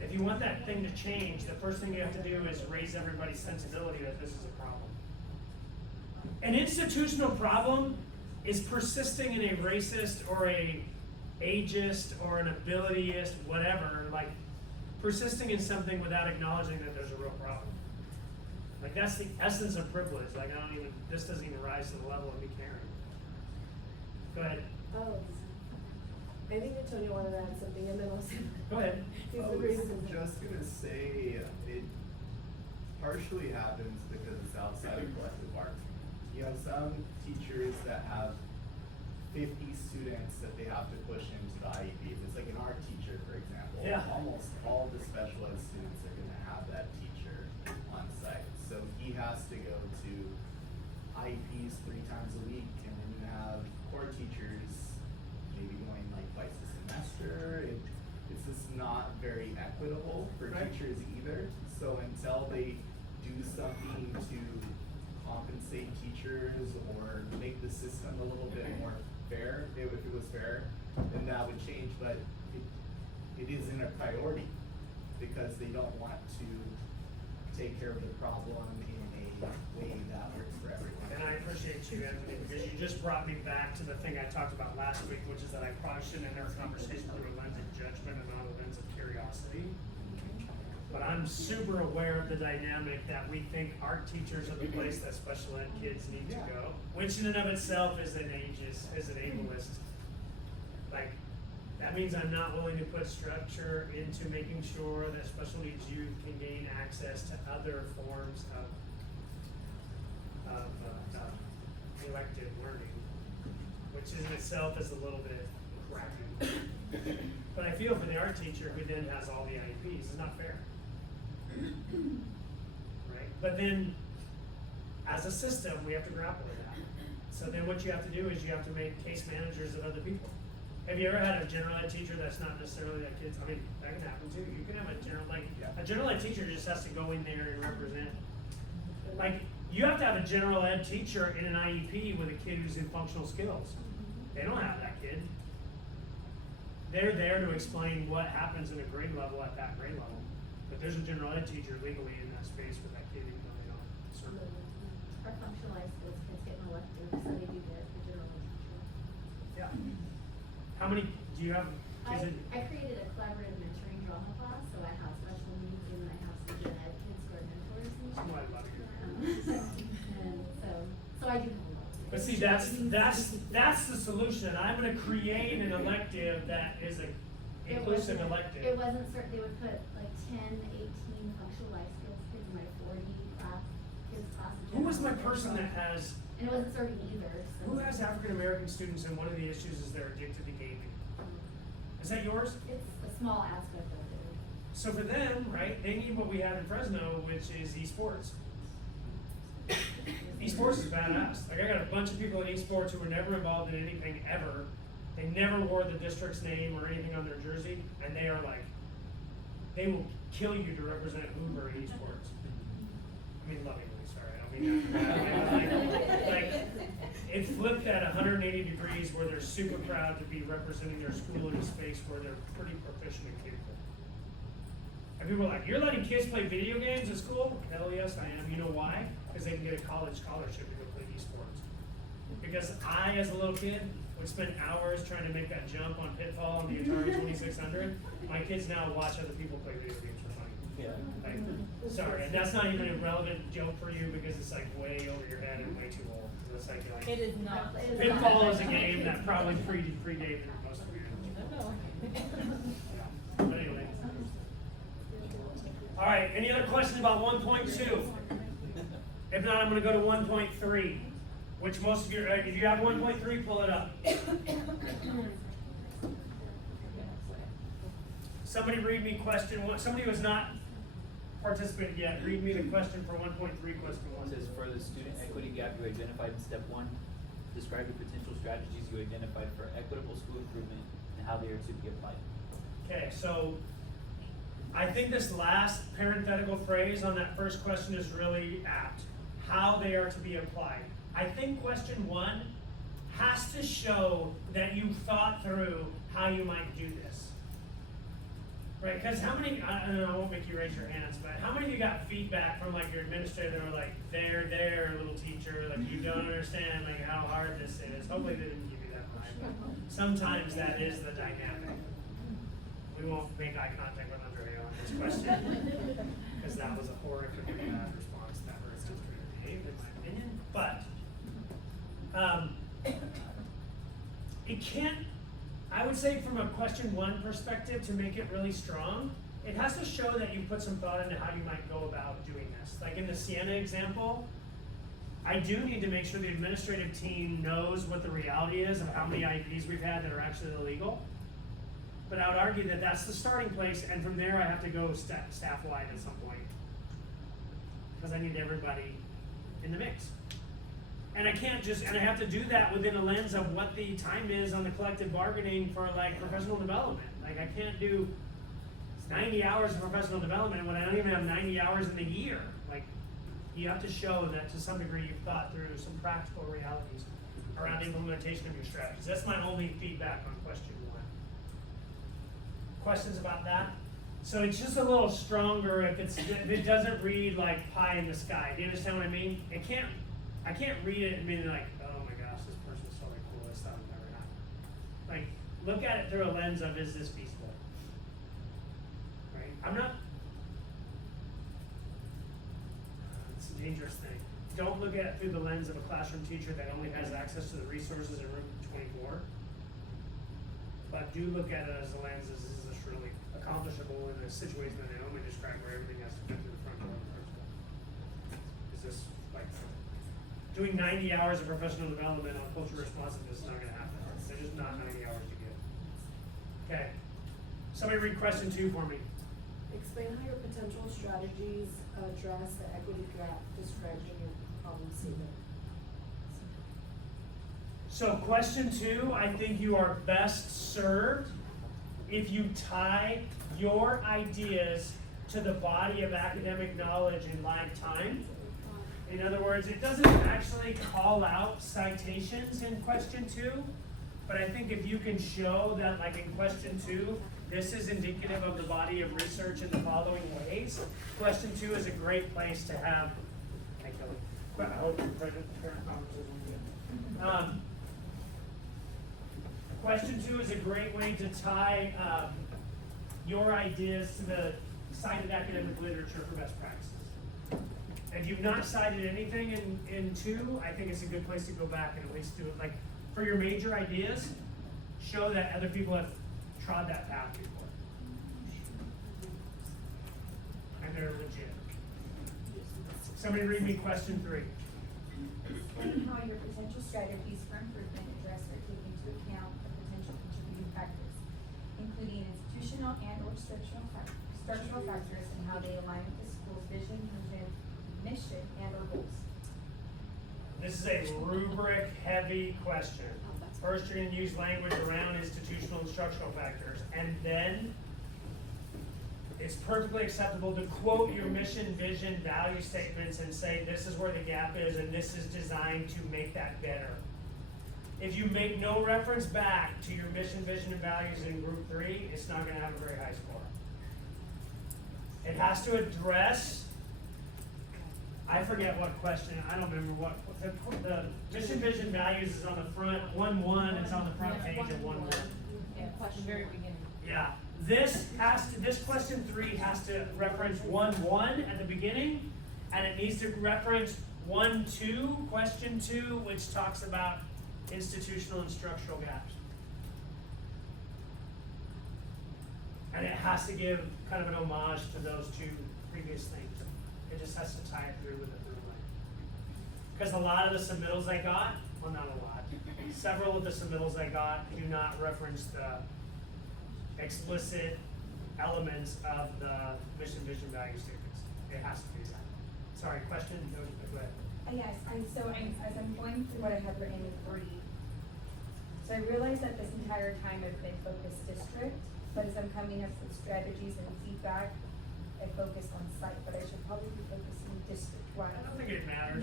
If you want that thing to change, the first thing you have to do is raise everybody's sensibility that this is a problem. An institutional problem is persisting in a racist or a ageist or an abilityist, whatever, like persisting in something without acknowledging that there's a real problem. Like that's the essence of privilege. Like this doesn't even rise to the level of me caring. Go ahead. Oh, I think Antonio wanted to add something, and then I'll say. Go ahead. He's I the was reason. just gonna say, it partially happens because it's outside of collective bargaining. You have some teachers that have 50 students that they have to push into the IEPs. It's like an art teacher, for example. Yeah. Almost all the special ed students are gonna have that teacher on site. So he has to go to IEPs 3 times a week, and then you have core teachers maybe going like twice a semester. It's just not very equitable for Right. teachers either. So until they do something to compensate teachers or make the system a little bit more fair, if it was fair, then that would change. But it isn't a priority because they don't want to take care of the problem in a way that works for everyone. And I appreciate you, Anthony, because you just brought me back to the thing I talked about last week, which is that I probably shouldn't enter a conversation through a lens of judgment and not a lens of curiosity. But I'm super aware of the dynamic that we think art teachers are the place that special ed kids need to go, which in and of itself is an ableist. Like, that means I'm not willing to put structure into making sure that special needs youth can gain access to other forms of elective learning, which in itself is a little bit crappy. But I feel for the art teacher who then has all the IEPs, it's not fair. Right? But then, as a system, we have to grapple with that. So then what you have to do is you have to make case managers of other people. Have you ever had a general ed teacher that's not necessarily that kid's, I mean, that can happen too. You can have a general ed teacher just has to go in there and represent. Like, you have to have a general ed teacher in an IEP with a kid who's in functional skills. They don't have that kid. They're there to explain what happens in a grade level at that grade level. But there's a general ed teacher legally in that space with that kid even though they don't serve it. Our functionalized skills kids get an elective, so they do get a general ed teacher. Yeah. How many do you have? Is it? I created a collaborative mentoring drama class, so I have special needs and I have some gen ed kids who are mentors and Oh, I love it. and so I do have a lot. But see, that's the solution. I'm gonna create an elective that is a inclusive elective. It wasn't certain, they would put like 10, 18 functional life skills kids in my 40 kids class. of Who was my general ed person program. that has, And it wasn't serving either, so. who has African American students and one of the issues is they're addicted to gaming? Is that yours? It's a small aspect of it. So for them, right, they need what we have in Fresno, which is esports. Esports is badass. Like I got a bunch of people in esports who were never involved in anything ever. They never wore the district's name or anything on their jersey, and they are like, they will kill you to represent Uber in esports. I mean, lovingly, sorry, I don't mean that. Like, it flipped at 180 degrees where they're super proud to be representing their school in a space where they're pretty proficient and capable. And people are like, you're letting kids play video games at school? Hell yes, I am. You know why? Because they can get a college scholarship to go play esports. Because I, as a little kid, would spend hours trying to make that jump on Pitfall on the Atari 2600. My kids now watch other people play video games for fun. Yeah. Like, sorry, and that's not even a relevant joke for you because it's like way over your head and way too old. It's like, It is not. Pitfall is a game that probably predated most of you. No. Yeah. But anyway. All right, any other questions about 1.2? If not, I'm going to go to 1.3, which most of you, if you have 1.3, pull it up. Somebody read me question one. Somebody who has not participated yet, read me the question for 1.3, question one. It says, for the student equity gap you identified in step 1, describe the potential strategies you identified for equitable school improvement and how they are to be applied. Okay, so I think this last parenthetical phrase on that first question is really apt. How they are to be applied. I think question 1 has to show that you thought through how you might do this. Right, because how many, I don't know, I won't make you raise your hands, but how many of you got feedback from like your administrator or like, there, little teacher, like you don't understand like how hard this is. Hopefully they didn't give you that much. Sometimes that is the dynamic. We won't make eye contact with Andrea on this question, because that was a horrifically bad response that her administrator gave, in my opinion. But, it can't, I would say from a question 1 perspective, to make it really strong, it has to show that you put some thought into how you might go about doing this. Like in the Sienna example, I do need to make sure the administrative team knows what the reality is of how many IEPs we've had that are actually illegal. But I would argue that that's the starting place, and from there I have to go staff-wide at some point. Because I need everybody in the mix. And I can't just, and I have to do that within a lens of what the time is on the collective bargaining for like professional development. Like I can't do 90 hours of professional development when I don't even have 90 hours in the year. Like you have to show that to some degree you've thought through some practical realities around implementation of your strategies. That's my only feedback on question 1. Questions about that? So it's just a little stronger if it doesn't read like pie in the sky. Do you understand what I mean? I can't read it and be like, oh my gosh, this person's so cool, this stuff never happened. Like, look at it through a lens of, is this feasible? Right? It's a dangerous thing. Don't look at it through the lens of a classroom teacher that only has access to the resources in room 24. But do look at it as a lens, is this really accomplishable in a situation that Naomi described where everything has to fit through the front door in the first place? Is this like doing 90 hours of professional development on cultural responsiveness is not going to happen. There's just not 90 hours to give. Okay. Somebody read question 2 for me. Explain how your potential strategies address the equity gap described in your problem statement. So question 2, I think you are best served if you tie your ideas to the body of academic knowledge in live time. In other words, it doesn't actually call out citations in question 2, but I think if you can show that, like in question 2, this is indicative of the body of research in the following ways, question 2 is a great place to have. Thank you. Well, I hope your parent conversation is good. Question 2 is a great way to tie your ideas to the cited academic literature for best practices. If you've not cited anything in 2, I think it's a good place to go back and at least do it. Like, for your major ideas, show that other people have trod that path before. And they're legit. Somebody read me question 3. Explain how your potential strategies for improvement address or take into account the potential contributing factors, including institutional and/or structural factors, and how they align with the school's vision, mission, and/or goals. This is a rubric-heavy question. First, you're going to use language around institutional and structural factors, and then it's perfectly acceptable to quote your mission, vision, value statements and say this is where the gap is and this is designed to make that better. If you make no reference back to your mission, vision, and values in group 3, it's not going to have a very high score. It has to address, I forget what question, I don't remember what, the mission, vision, values is on the front, 1-1 is on the front page of 1-1. Yeah, question very beginning. Yeah, this question 3 has to reference 1-1 at the beginning, and it needs to reference 1-2, question 2, which talks about institutional and structural gaps. And it has to give kind of an homage to those 2 previous things. It just has to tie it through with a through line. Because a lot of the submittals I got, well, not a lot, several of the submittals I got do not reference the explicit elements of the mission, vision, value statements. It has to be that. Sorry, question? No, go ahead. Yes, as I'm going through what I have written in 3, so I realize that this entire time I've been focused district, but as I'm coming up with strategies and feedback, I focus on site, but I should probably be focusing district-wide. I don't think it matters.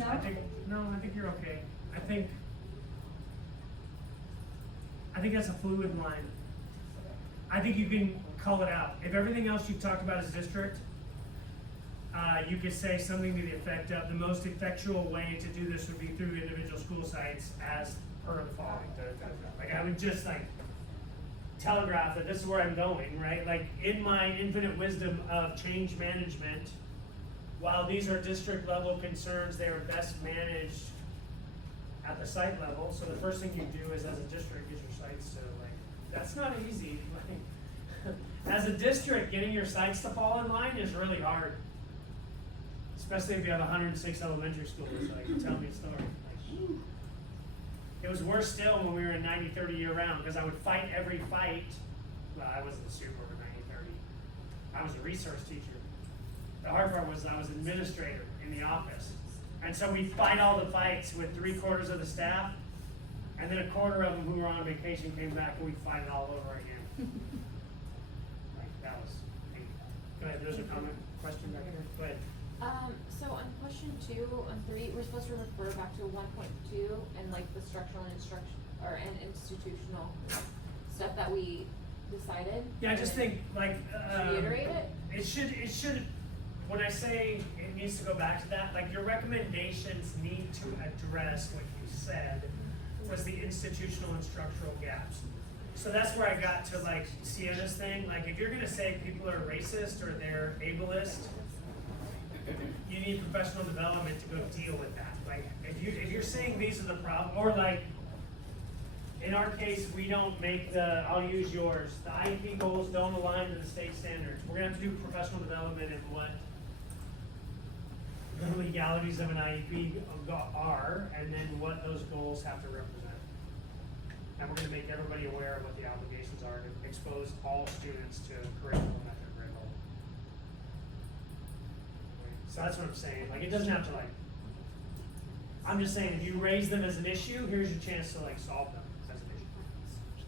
No? I think you're okay. I think that's a fluid line. I think you can call it out. If everything else you've talked about is district, you could say something to the effect of the most effectual way to do this would be through individual school sites as per the following. Like I would just like telegraph that this is where I'm going, right? Like in my infinite wisdom of change management, while these are district level concerns, they are best managed at the site level. So the first thing you do is as a district, get your sites to like, that's not easy. As a district, getting your sites to fall in line is really hard. Especially if you have 106 elementary schools, like tell me a story. Like, it was worse still when we were in 90-30 year round, because I would fight every fight. Well, I wasn't a super over 90-30. I was a resource teacher. The hard part was I was administrator in the office. And so we'd fight all the fights with 3/4 of the staff, and then 1/4 of them who were on vacation came back and we'd fight it all over again. Like, that was painful. Go ahead, there's a comment, question back here. Go ahead. So on question 2, on 3, we're supposed to refer back to 1.2 and like the structural and institutional stuff that we decided. Yeah, I just think like reiterate it. It should. When I say it needs to go back to that, like your recommendations need to address what you said was the institutional and structural gaps. So that's where I got to like Sienna's thing. Like if you're gonna say people are racist or they're ableist, you need professional development to go deal with that. Like if you're saying these are the problem, or like in our case we don't make I'll use yours, the IEP goals don't align to the state standards. We're gonna have to do professional development in what the legalities of an IEP are, and then what those goals have to represent. And we're gonna make everybody aware of what the obligations are to expose all students to curriculum at their grade level. So that's what I'm saying, like, it doesn't have to like, I'm just saying, if you raise them as an issue, here's your chance to like solve them as an issue.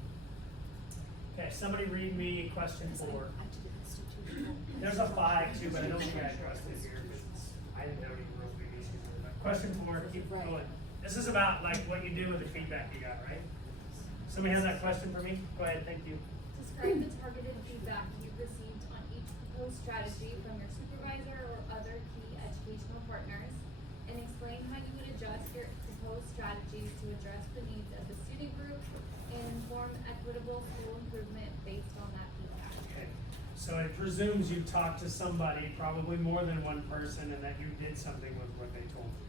Okay, somebody read me question 4. There's a 5 too, but I don't think I addressed it here, because I didn't know you were maybe issues with it. Question 4, keep going. This is about like what you do with the feedback you got, right? Somebody has that question for me? Go ahead, thank you. Describe the targeted feedback you've received on each proposed strategy from your supervisor or other key educational partners, and explain how you would adjust your proposed strategies to address the needs of the student group and inform equitable school improvement based on that feedback. Okay, so it presumes you talked to somebody, probably more than one person, and that you did something with what they told you.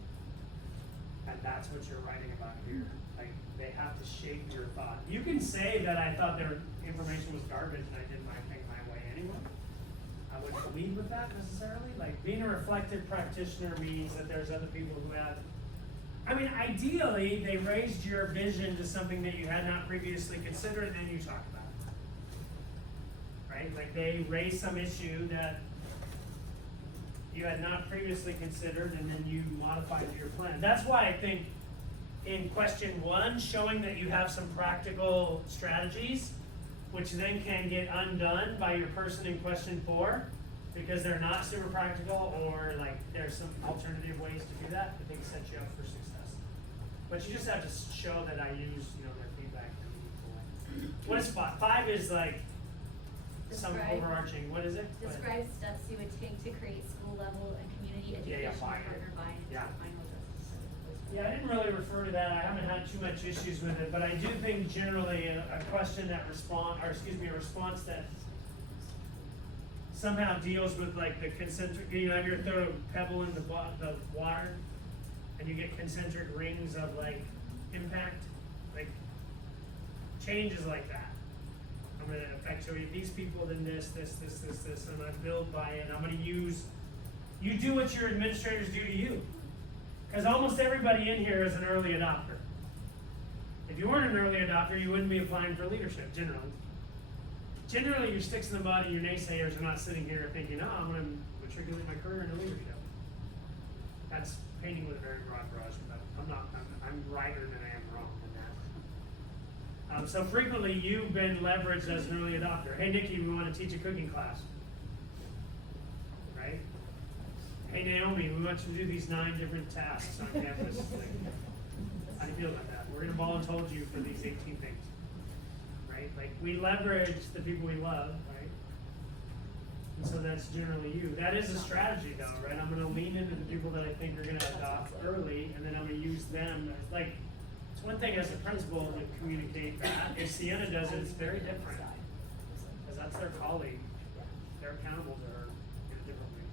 And that's what you're writing about here. Like, they have to shape your thought. You can say that I thought their information was garbage and I did my thing my way anyway. I wouldn't believe with that necessarily. Like, being a reflective practitioner means that there's other people who have, I mean, ideally, they raised your vision to something that you had not previously considered, and then you talk about it. Right? Like, they raised some issue that you had not previously considered, and then you modified your plan. That's why I think in question 1, showing that you have some practical strategies, which then can get undone by your person in question 4, because they're not super practical, or like there's some alternative ways to do that, I think sets you up for success. But you just have to show that I use, their feedback in a meaningful way. What is 5? 5 is like, some Describe- overarching, what is it? Go ahead. Describe steps you would take to create school level and community Yeah, educational buy-in. partner buy-in to Yeah. the final justice of the proposed Yeah, I didn't really refer to that, I haven't had too much issues with it, but I do think generally a question that a response that somehow deals with like the concentric, you know, have you ever thrown a pebble in the water and you get concentric rings of like impact, like changes like that. I'm gonna affect you, these people, then this, and I build buy-in, I'm gonna use, you do what your administrators do to you. Because almost everybody in here is an early adopter. If you weren't an early adopter, you wouldn't be applying for leadership, generally. Generally, your sticks in the mud and your naysayers are not sitting here thinking, oh, I'm going to matriculate my career into leadership. That's painting with a very broad brush, but I'm righter than I am wrong in that. So frequently, you've been leveraged as an early adopter. Hey, Nikki, we want to teach a cooking class. Right? Hey, Naomi, we want you to do these 9 different tasks on campus. Like, how do you feel about that? We're going to volunteer you for these 18 things. Right? Like, we leverage the people we love, right? And so that's generally you. That is a strategy, though, right? I'm going to lean into the people that I think are going to adopt early, and then I'm going to use them. Like, it's one thing as a principal to communicate that. If Sienna does it, it's very different. Because that's their colleague. They're accountable to her in a different way.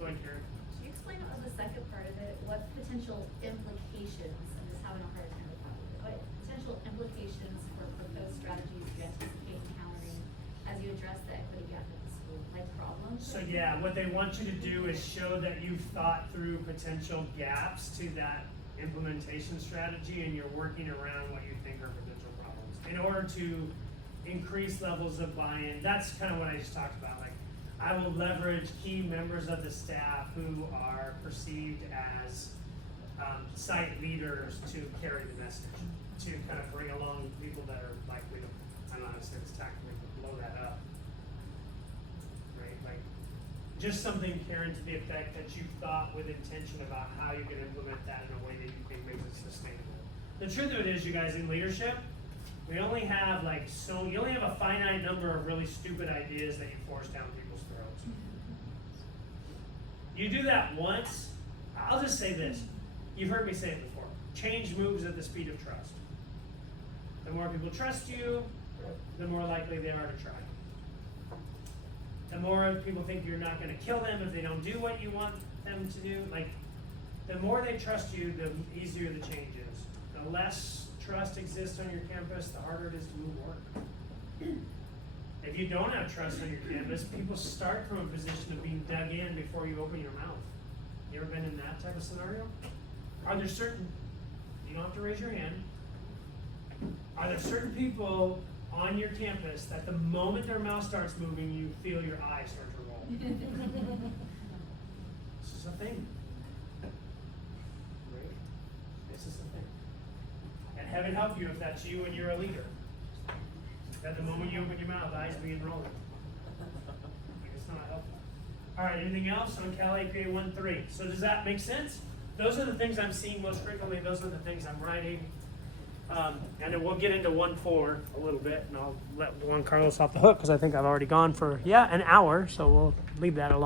Go ahead, Karen. Can you explain on the second part of it, what potential implications, I'm just having a hard time with that, what potential implications for proposed strategies you anticipate encountering as you address the equity gap at the school, like problems? So yeah, what they want you to do is show that you've thought through potential gaps to that implementation strategy and you're working around what you think are potential problems in order to increase levels of buy-in. That's kind of what I just talked about. Like, I will leverage key members of the staff who are perceived as site leaders to carry the message, to kind of bring along people that are likely to, I don't know how to say this tactfully, but blow that up. Right? Like, just something, Karen, to the effect that you've thought with intention about how you can implement that in a way that you think makes it sustainable. The truth of it is, you guys, in leadership, we only have you only have a finite number of really stupid ideas that you force down people's throats. You do that once, I'll just say this. You've heard me say it before. Change moves at the speed of trust. The more people trust you, the more likely they are to try. The more people think you're not going to kill them if they don't do what you want them to do. Like, the more they trust you, the easier the change is. The less trust exists on your campus, the harder it is to move work. If you don't have trust on your campus, people start from a position of being dug in before you open your mouth. You ever been in that type of scenario? Are there certain, you don't have to raise your hand, are there certain people on your campus that the moment their mouth starts moving, you feel your eyes start to roll? This is a thing. Right? This is a thing. And heaven help you if that's you and you're a leader. That the moment you open your mouth, eyes begin rolling. It's not helpful. All right, anything else on Cal APA 1.3? So does that make sense? Those are the things I'm seeing most frequently. Those are the things I'm writing. And then we'll get into 1.4 a little bit, and I'll let Juan Carlos off the hook because I think I've already gone for, an hour. So we'll leave that alone.